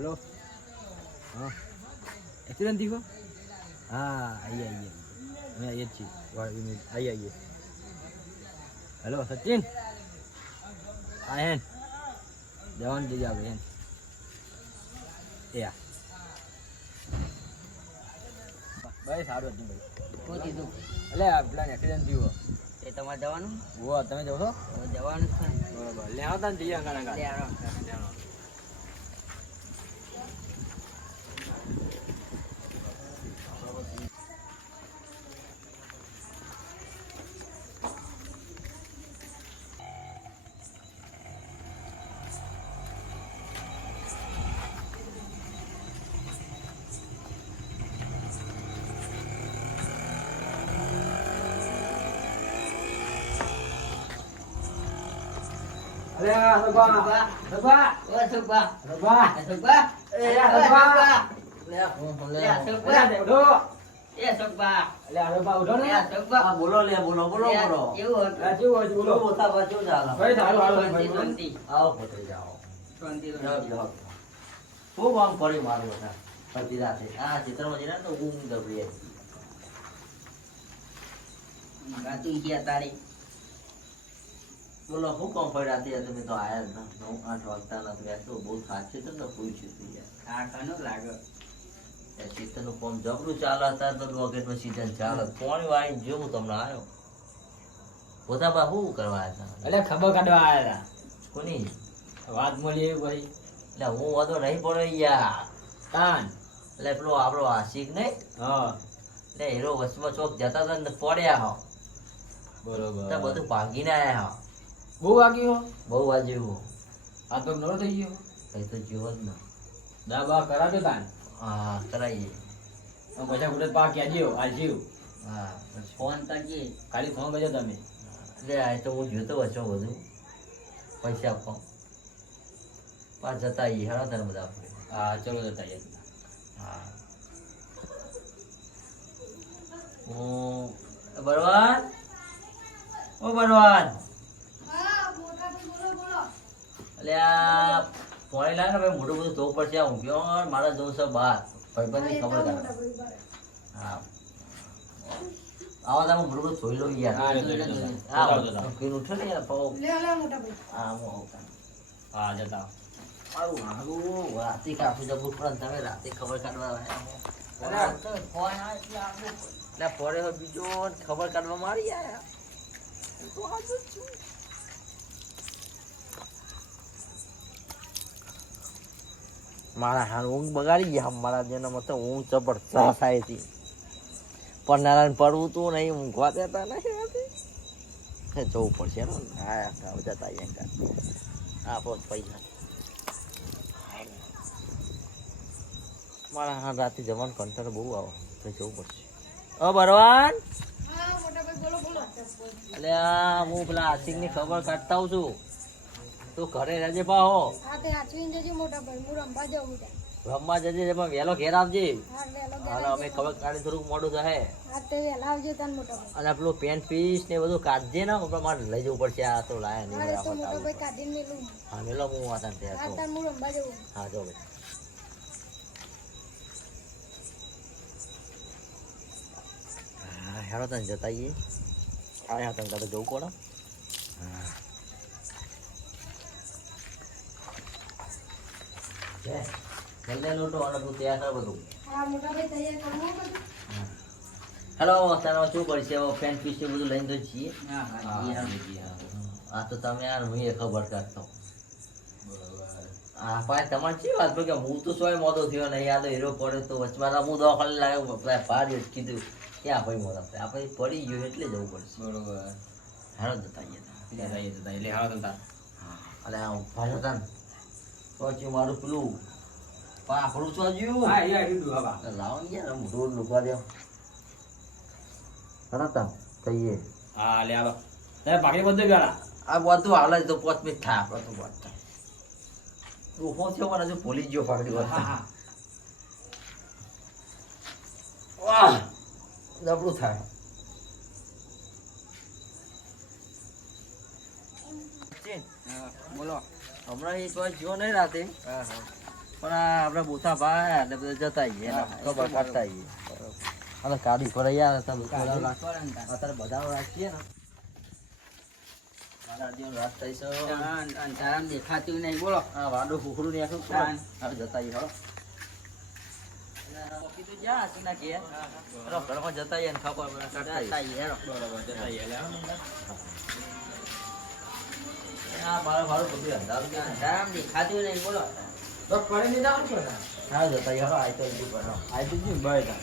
Hello हाँ accident थी वो हाँ आइए आइए मैं आइए चाहिए आइए आइए हेलो सचिन आए हैं जवान जी आ गए हैं या ભાઈ સારું હતું ભાઈ શું કીધું એટલે આ પેલા એક્સિડન્ટ થયું એ તમારે જવાનું ઓ તમે જાઓ છો જવાનું છે બરોબર લે આવતા ને જઈએ અંગાડા લે આવો. અરે રબા રબા ઓ સુભા રબા સુભા એ રબા લે હું લે અરે સુભા ઉઠો એ સુભા અરે રબા ઉઠો ને લે સુભા બોલો બોલો કેવું હતું આ કેવું હતું બોલો મોટા બાજુ ચાલો ભાઈ સારું હાલો ભાઈ શાંતિ આવો પોતે જાઓ શાંતિ ખૂબ આમ પડી મારું હતા પછી રાતે આ ચિત્રમાં જઈને તો ઊંઘ દબી ગાતું ગયા તારી બોલો હું કોમ પડ્યા હતા તમે તો આયા જ ના 9-8 વાગતા નથી ગયા તો બહુ સાચી તો પૂછ્યું હતું યાર આ કનો લાગે એ ચિત્રનું કોમ જબરું ચાલે હતા તો રોકેટનું સીઝન ચાલે કોણ વાળી જેવું તમને આવ્યો પોતા બા શું કરવા આવ્યા હતા એટલે ખબર કાઢવા આયા કોની હતા વાત મળી ભાઈ એટલે હું વાંધો નહીં પડે યાર કાન એટલે પેલો આપણો આશિક નહીં હા એટલે હીરો વચમાં ચોક જતા હતા ને પડ્યા હો બરોબર તો બધું ભાગીને આયા હો બહુ વાગી હો બહુ વાજ્યું આ તો નરો થઈ ગયો કઈ તો જીવો જ ને દાબા કરાવ્યો તાન હા કરાઈએ પૈસા ગુડે પા ક્યાં આ જીવ હા ફોન કરજે ખાલી ફોન કરજો તમે એટલે આ તો હું જોતો વચ્ચો બધું પૈસા આપો પાછ જતા આવીએ હેડો તારે બધા આપણે હા ચલો જતા જઈએ હા હું બરવાન ઓ બરવાન એટલે આ પોણી લાગે ને ભાઈ મોટું બધું ધોવું પડશે હું ગયો મારા જોઉં છે બહાર ભાઈબંધની ખબર કાઢે હા આવા તમે મોટું બધું જોઈ લો યાર હા, હા ફીર ઉઠો ને યાર પાઉં હા હું આવતા હા જતા મારું હારું રાતે કાફી જવું પણ તમે રાતે ખબર કાઢવા આવ્યા ફોન આવે એટલે આપણે એટલે પડે હોય બીજો ખબર કાઢવા મારી આયા તો હાજર છું મારા હાર ઊંઘ બગાડી ગયા મારા જેના મતે ઊંઘ જબરદસ્ત આવી હતી પણ નારાયણ પડવું તું નહીં ઊંઘવા દેતા નહીં જવું પડશે ને હા જતા અહીંયા આપો પૈસા મારા હા રાતે જવાનું કંટાળો બહુ આવો તો જવું પડશે ઓ ભરવાન એટલે હું પેલા આશિકની ખબર કાઢતા આવું છું તું ઘરે રહેજે પાહો રમવા જજે એમાં વહેલો ઘેર આવજે હાલ અમે ખબર કાઢી થોડુંક મોડું થશે અને પેલું પેન્ટ પીસ ને બધું કાઢજે ને પણ મારે લઈ જવું પડશે આ તો લાયા નહીં હા મેલો હું વાતા ત્યાં હા જો ભાઈ હા હેડો તને જતા આવીએ હા તને તારે જવું કોણ હા જલ્દી લોટો અને તું તૈયાર કર બધું હેલો તારા શું કરશે પેન પીસ બધું લઈને તો છીએ હા તો તમે યાર હું એ ખબર કાઢતો હા ભાઈ તમારે શું વાત કે હું તો સોય મોટો થયો નહીં યાદ હીરો પડે તો વચમાં હું દવાખાને લાગ્યો ભાર કીધું ક્યાં ભાઈ મોટા આપણે પડી ગયો એટલે જવું પડશે બરોબર હારો જતા એટલે હાલો તંતા અલે ભાઈ હતા ને તો મારું પેલું પાખડું ચોજ્યું હા યાર હિન્દુ હવા લાવો ને યાર રોડ લુકવા દો હતા કહીએ હા લે હાલો તમે પાકડી બધું ગાળા આ બધું હાલે તો 5 મિનિટ થાય આપણે તો વાત થાય ઉભો થયો મને હજુ ભૂલી ગયો પાકડી વાત હા વાહ નબળું થાય બોલો હમણાં એ તો જો નહીં રાતે પણ આ આપણે બોથા ભાઈ એટલે બધા જતા આવીએ એના ખબર કાઢતા આવીએ હવે ગાડી પર યાર તમે અત્યારે બધા રાખીએ ને રાત થઈ છે અંધારામાં દેખાતું નહીં બોલો આ વાડું ફૂકડું ને આખું હવે જતા આવીએ હળો કીધું જા સીના કે ઘરમાં જતા આવીએ ને ખબર કાઢતા આવીએ આ મારું મારું બધું અંધારું અંધારામાં દેખાતું નહીં બોલો તો પડે નહીં જાવ છો ને હા જતા આવીએ હળો આઈ તો જી પર આ તો જી બાય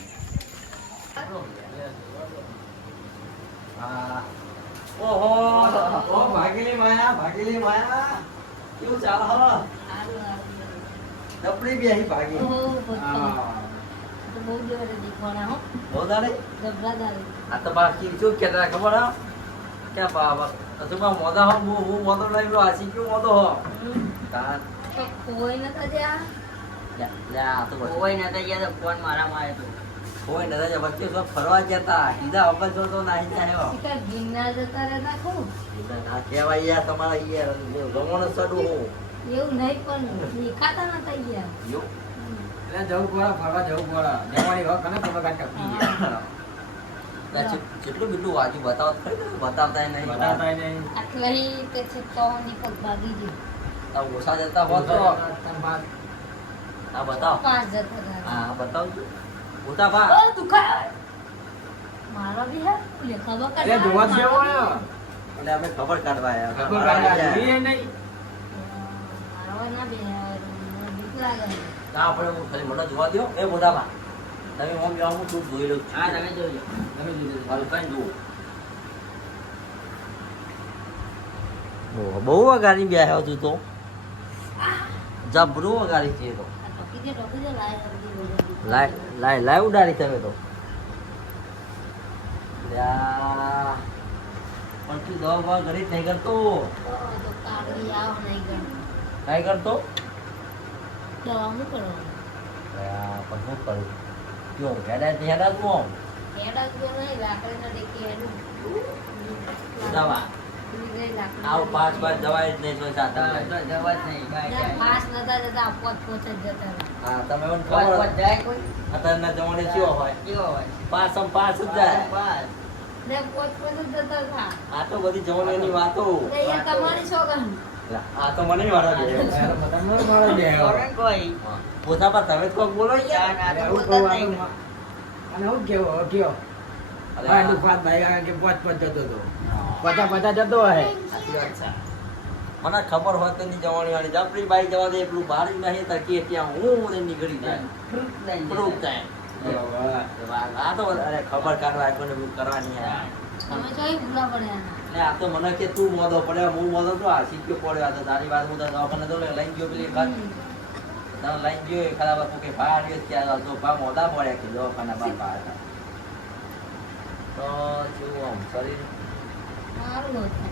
હા ઓહો ઓ ભાગેલી માયા કેવું ચાલે હળો ડબડી બી અહીં ભાગી બહુ દાડે આ તો બાકી શું કહેતા ખબર હો ક્યાં બાબા અસુમાં મોદા હો હું મોદો લઈ લો આસી ક્યું મોદો હો તાન લે આ તો બધું કોઈ નતા ગયા તો ફોન મારામાં આવ્યો હતો. કોઈ નતા જ વચ્ચે તો ફરવા જતા સીધા અવકાશ જો તો નાહી જાય હો ના કહેવાય યાર તમારા યાર ગમણ સડું હું એવું નહીં પણ દેખાતા નતા યાર યો એટલે જવું પડે ફરવા જવું પડે જવાની હોય કને ફોટો કાઢ કેટલું બીટલું વાંચું બતાવો તો ખરી ને? બતાવતા નહીં બતાવતા નહીં આટલી તે ચિત્તોની પગ ભાગી ગઈ આ ઓછા જતા હોત તો આ બતાવો 5 જતા રહ્યા. હા બતાવજો ઉતા ભા ઓ દુખાય મારો બી હે લે ખબર કાઢ એટલે જોવા જ જેવો ને એટલે અમે ખબર કાઢવા આવ્યા ખબર કાઢવા જોઈએ નહીં મારો ના બે બીક લાગે ના આપણે હું ખાલી મને જોવા દો એ મોટા ભા તમે હું જાઉં હું તું જોઈ લઉં હા તમે જોજો તમે જોજો મારું કઈ જુઓ બહુ વગાડી બેહ્યો તું તો જબરું વગાડી છે તો આ ટોકી દે લાય રબી લાય ઉડાડી તમે તો લ્યા પણ તું દવા બવા ઘડી જ નહીં કરતો તો કાઢી આવ નહીં ગણ નહીં કરતો તો આમ કરવાનું લ્યા પણ શું કરું જો હેડા તું આમ કેડા તો નહીં લાકડી ના દેખી એનું દવા આવ પાંચ દવાઈ જ નહીં તો સાથે જવા જ નહીં કાંઈ જાય. પાસ નતા જતા પોત પોત જ જતા હા તમે મને કોઈ ખબર કોઈ જાય કોઈ અત્યારના જમાને કેવો હોય કેવો હોય પાંચ જ જાય બસ. ને પોત પોત જ જતા હતા આ તો બધી જમાનાની વાતો ને એ તમારી છોકરા આ તો મને વાળા દે તમને મારો બે કોઈ કોઈ પોતા પર તમે કોક બોલો યાર આ તો એવું બોલતા જ કહું નહીં. અને હું કેવો કયો આ દુખાત ભાઈ કે પોચ જતો હતો પચા જતો હે સાચી વાત છે મને ખબર હોત તો ની જવાની વાળી જાપરી બાઈ જવા દે એટલું બહાર નહીં તકી ત્યાં હું ને નીકળી જાય ફ્રૂટ લઈને પ્રૂફ જાય. થાય આ તો અરે ખબર કાઢવા કોને કરવાની યાર તમે જોઈ ભૂલા પડ્યા એટલે આ તો મને કે તું મોદો પડ્યો હું મોદો તો આ શીખ્યો પડ્યો આ તો તારી વાત હું તો દવાખાને તો લઈને ગયો પેલી વાત તમે લઈને ગયો એ ખરાબ હતું કે બહાર આવ્યો ત્યાં તો ભા મોદા પડ્યા કે દવાખાના બહાર તો જેવું આમ શરીર સારું હતું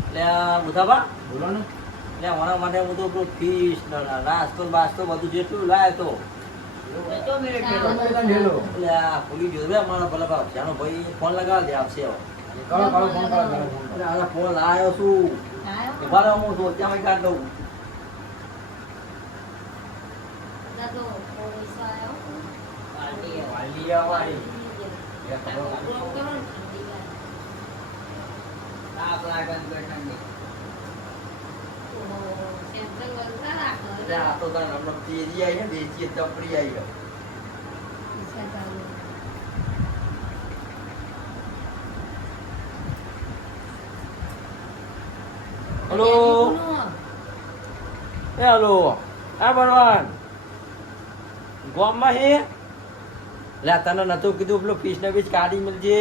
એટલે આ બુધાબા બોલો ને એટલે મારા માટે હું તો પેલું ફીસ નાસ્તો બાસ્તો બધું જેટલું લાયો તો એ તો મેરે ઠેલો. ઢેલો એટલે આ ભૂલી ગયો રે મારા ભલે ભાવ ત્યાંનો ભાઈ ફોન લગાવી દે આપશે હવે. કરો ફોન કરો એટલે આ ફોન લાયો છું આવ્યો કે બાર હું તો ત્યાં કાઢ દઉં બધા તો પૈસા આવ્યો પાર્ટી આવે. વાલિયા વાળી તાપ લાગે ને કોઈ ઠંડી. એટલે આ તો તારે હમણાં તેજી આવી ને દેશી ચપડી આવી ગયો હેલો એ હેલો આ બળવાન ગામમાં હે લે તને નતું કીધું પેલું ફીસ ને બીજ કાઢી મળજે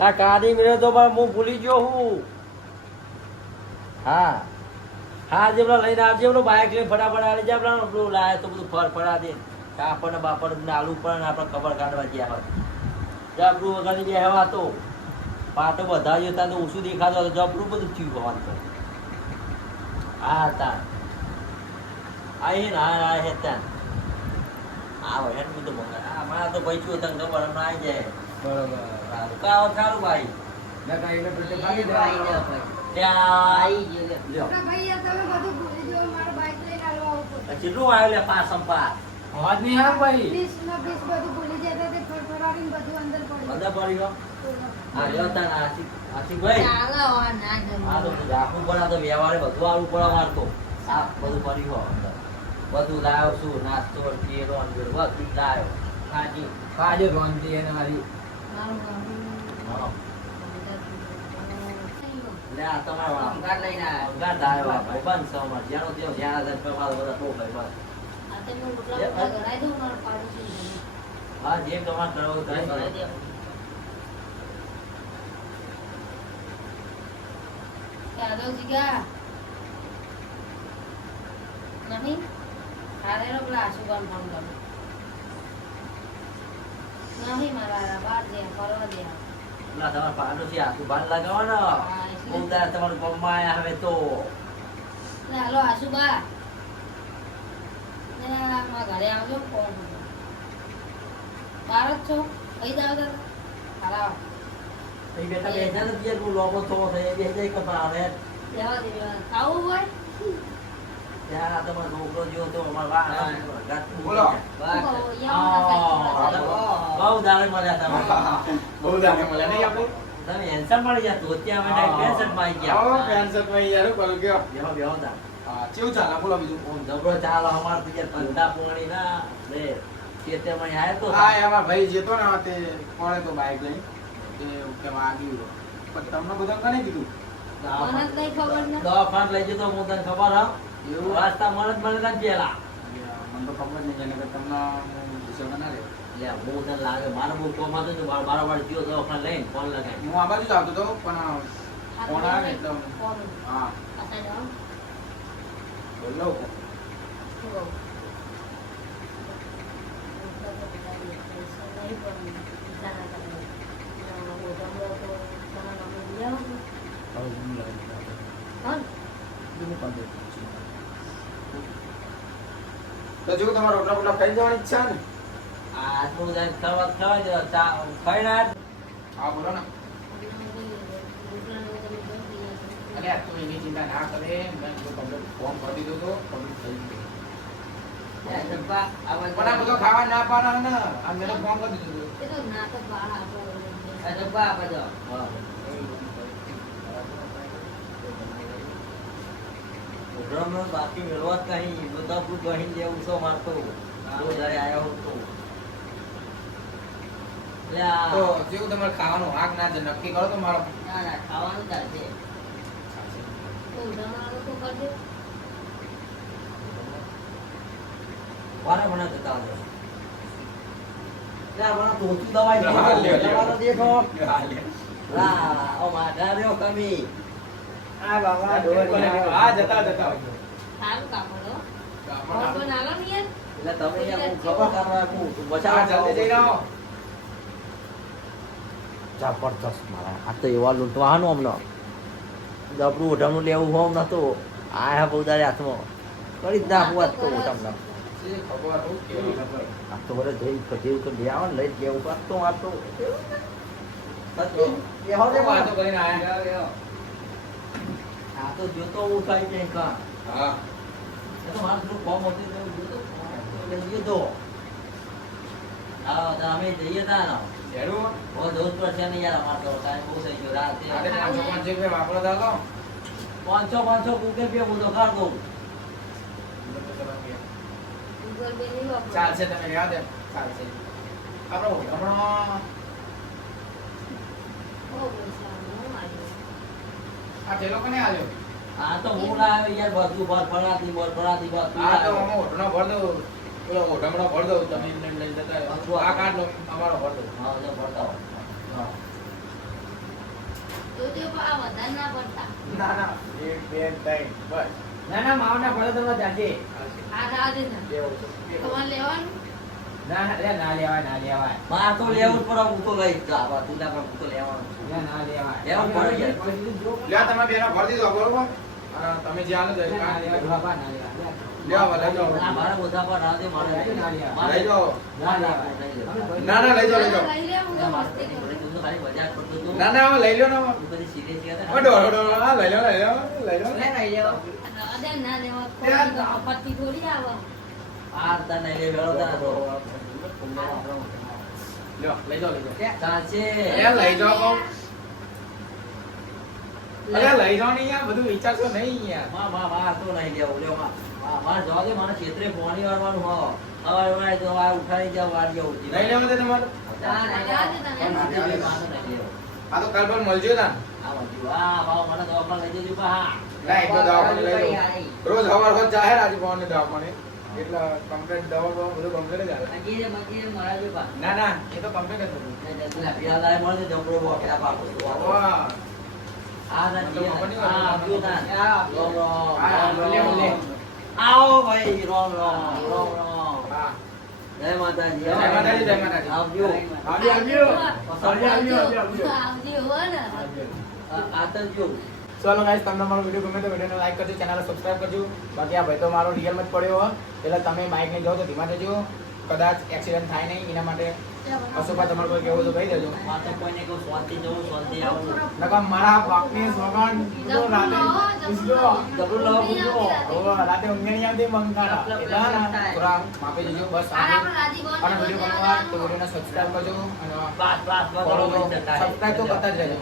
આ કાઢી મળ્યો તો પણ હું ભૂલી ગયો હું હા હા જે પેલા લઈને આવજે પેલું બાઇક લઈને ફટાફટ આવી જાય પેલા પેલું લાય તો બધું ફળા દે કાપડ બાપડ ને આલુ પણ આપણે ખબર કાઢવા ગયા હોય જબરું વગાડી ગયા hewa તો પાટો બધા જતા તો ઓછું દેખાતો હતો જબરું બધું થયું હોત તો હા તા આઈ ને આ હે તા આવો હેડ મી તો મંગા આ મારા તો ભાઈ છું તને ખબર હમણાં આવી જાય બરોબર કાવ ચાલુ ભાઈ મેં કાંઈ એને પ્રત્યે ભાગી આઈ દેવા ગયો ભાઈ. ત્યાં આઈ ગયો લે. લ્યો ભાઈ તમે બધું ભૂલી જાઓ મારા કેટલું આવ્યું લે પાસ સંપા અવાજ નહીં આવે ભાઈ ડીશમાં ડીશ બધું ભૂલી જતા તે ફટફટાવીને બધું અંદર પડ્યું. બધા પડી ગયો હા લેતા ના આશિકભાઈ ચાલો હવે ના ગમે. આ તો રાખવું પડે આ તો વ્યવહારે બધું આવવું પડે મારતો આ બધું પડી ગયો અંદર બધું લાવ્યો છું નાસ્તો કેળો અને બધું લાવ્યો ખાજી ખાજો રોંધી એને મારી મારું ગામ. હા. લે આ તમારો અંગાર લઈને આવ્યા. અંગાત આવ્યો આ ભાઈબંધ છે અમારો. જેનો તેનો જ્યાં જાય ત્યાં મારો બધા તો ભાઈબંધ. આ તો હું રોટલા બોટલા ઘરાઈ દઉં મારા પાડોશી. હા જેમ તમારે કરવું હોય તેમ કરો. યાદવજી ગયા નહીં હારેલો પેલા આશુભાઈ ફોન કરો નહીં મારા બહાર ગયા ફરવા ગયા. પેલા તમારા પાડોશી આશુભાઈને લગાવો ને. હા, એટલે. બહુ તારે તમારા પગમાં આયા હવે તો. એટલે હાલો આશુબા ને મારા ઘરે આવજો ફોન બહાર જ છો કઈ જાવ દાદા હારા અહીં બેઠા બેઠા ને પિયર હું લોબો થોડો થઈ એ બેસી જાય કે ભાવે લેવા દે ખાવું હોય ત્યાં તમારો છોકરો જેવો તો અમારા હા. બોલો બસ. બહુ દાડે મળ્યા તમે બહુ દાને મળ્યા નહીં આપણે તમે હેન્ડસમ મળી ગયા ધોતિયા અમે ડાયરેક્ટ પેન્શન માં આવી ગયા પેન્સનમાં યાર કરું કે બેહો બેહો તા હા કેવું ચાલે બોલો બીજું ઓમ જબરો ચાલો અમાર તો યાર ધંધા પોણી ના રે ખેતરમાં અહીં આયો તો હા એ અમારા ભાઈ જતો ને તે કોણે તો બાઈક લઈને તે કે વાગ્યું પણ તમને બધા કને કીધું મને જ નહીં ખબર ને દવાખાન લઈ જતો હું તને ખબર હા એવું વાસ્તા મને જ મળે ને પેલા મને તો ખબર નહીં જેને કે તમને હું વિષય ના રે લે હું તને લાગે મારો બહુ કોમ હતો ને બારોબાર ગયો દવાખાન લઈને ફોન લગાવી હું આ બાજુ જ આવતો હતો પણ ફોન આવે ને એટલે ફોન હા આ સાઈડ આવો બોલો શું કહું નહીં પણ વિચાર ના કરવો. જમવો તો તમારા ગામમાં લઈ આવો છો? હા ને? તો જો તમારો રોટલા બોટલા ખાઈ જવાની ઈચ્છા ને આ થોડું જાય ખવાય દે ચા ખાઈને આજ હા બોલો ને અરે આ તું એની ચિંતા ના કરે મેં જો તમને ફોન કરી દીધો તો કમ્પ્લીટ થઈ ગયું એ જબ્બા, આ બાજુ. પણ આ બધો ખાવા ના પાના ને આ મેં ફોન કરી દીધો એ તો ના તો બહાર આપો. આ જબ્બા, આ બાજુ. ઉઘરાણમાં બાકી મેળવા જ નહીં બધા પૂત વહીને જેવું છો મારતો તો જ્યારે આવ્યો હતો એટલે આ તો જેવું તમારે ખાવાનું હાક ના છે નક્કી કરો તો મારો ના, ના, ખાવાનું ચાલશે. તો ઉધારવાનું તો કરજો. વારે મને જતા હતો એટલે મને તો ઓછું દવાઈ હા, લ્યો, લ્યો. દવા તો દેખો હા, લે. લા ઓ માઢા રહ્યો કમી આ બાબા આ જતા જતા સારું કાપડ હો. ગામમાં ફોન આલો ને યાર. એટલે તમે યાર હું ખબર કરવા હું બચાવ આ જલ્દી જઈ રહો જબરદસ્ત મારા આ તો એવા લૂંટવાનું હમણાં જબરું ઓઢામણું લેવું હોમ નતું આ હે બહુ દાડે હાથમાં કરી જ નાખવું આજ તો ઓઢામણા જે ખબર હું કેવી ખબર આ તો વરે જઈ જેવું તો લઈ આવે ને લઈ જેવું કરતો આ તો સચિન બેહો રે વાતો કરીને આયા યો, યો. આ તો જોતો હું થાય છે કા હા એ તો મારું થોડું કોમ હતું તો જોતો એટલે જોતો હા તો અમે જઈએ તા ને જરૂર બહુ દૂર પર છે ને યાર અમાર તો ટાઈમ બહુ થઈ ગયો રાત આરે 500 રૂપિયા વાપરો દાદો 500 ગૂગલ પે હું તો કર દઉં ગૂગલ પે નહીં વાપરો. ચાલશે તમે રહ્યા દે ચાલશે આપણો હમણાં બહુ પૈસા હું આવ્યો. આ ઠેલો કોને આલ્યો આ તો હું લાવ્યો યાર બધું ભરાતી આ તો હું ઓઢનો ભર દઉં પેલો ઓઢમણો ભર દઉં તમે એમને લઈ જતા રહો. આ કાર્ડ લો અમારો ભર દઉં હા તો ભરતા હો. હા તો તે આ વધારે ના પડતા. ના ના 1 2 3 બસ ના, ના, માવના ભળો તમે ચાલશે. આ રાધે ના. લેવું છે તમારે લેવાનું? ના, ના, લે, ના લેવાય, ના લેવાય. માર તો લેવું જ પડે હું તો લઈ જા બા તું ના પણ હું તો લેવાનું છું. લે, ના લેવાય. લેવું પડે યાર. પછી જો. લ્યા તમે બેનો ભર દીધો બરોબર અને તમે જે આલો લે, દે ના લેવાય, બાપા, ના લેવાય. લ્યા લઈ જાઓ આ મારા બધા પર રાતે મારે ના લેવાય. મારે લઈ જાઓ ના લેવાય. ના ના લઈ જાઓ લઈ જાઓ લઈ લે હું તો મસ્તી કરું. ખાલી મજાક કરતો હતો. ના ના લઈ લો ને તું બધી serious કહેતા ઓ ને. ડોળો ડોળો હા લઈ લો લઈ લો લઈ લો લે લઈ લેવો અરે ના લેવા ત્યાં કોઈ આપત્તિ થોડી આવે આ તને લઈ વેળો તને તો. લ્યો લઈ જાઓ લઈ જાઓ ચાલશે. અરે લઈ જાઓ કહું અરે લઈ જાઓ ને યાર બધું વિચારશો નહીં યાર માં તો નહીં લેવું લ્યો માં જવા દે મને ક્ષેત્રે પાણી વાળવાનું હો હવે વાય તો આ ઉઠાડી જાવ વાળી જાવ લઈ લેવા દે તમારે આ તો કાલ પર મળજો ને મને દવાખાને લઈ જજો પા. ના એક દવાખાને લઈ લો રોજ હવાર હોત જાહેર આજે પહોંચને દવાખાને એટલે કમ્પ્લીટ દવા બધું કમ્પ્લીટ જ આવે મગીરે મળાજો પા ના ના એ તો કમ્પ્લીટ જ હતું પેલા લાય મળે જમરો બોકડા પાકો વાહ આ નથી આ આપ્યું તાન. આ રોમ રોમ હા, મળે, મળે. આવો ભાઈ રોમ રોમ રોમ રોમ હા જય માતાજી જય માતાજી, જય માતાજી. આવજો આવ્યો આવ્યો આવજો હો ને આ તો જો ચલો ગાઈસ તમને મારો વિડિયો ગમે તો વિડિયોને લાઈક કરજો ચેનલને સબસ્ક્રાઇબ કરજો બાકી આ ભાઈ તો મારો રિયલમાં જ પડ્યો હો એટલે તમે બાઇકને જાઓ તો ધીમા જજો કદાચ એક્સિડન્ટ થાય નહીં એના માટે અશોકા તમારે કોઈ કહેવું તો કહી દેજો આ તો કોઈને કહું શાંતિ જવું શાંતિ આવું નકા મારા બાપની સોગન તો રાતે પૂછજો જબરું લાવો પૂછો ઓ રાતે ઊંઘ નહીં આવતી મંગાડા એટલા ના પૂરા માપી દેજો બસ આપણે આજે રાજી બોલ અને વિડિયો ગમવા તો વિડિયોને સબસ્ક્રાઇબ કરજો અને બસ બસ બસ ફોલો બરોબર છે સબસ્ક્રાઇબ તો કરતા જ રહેજો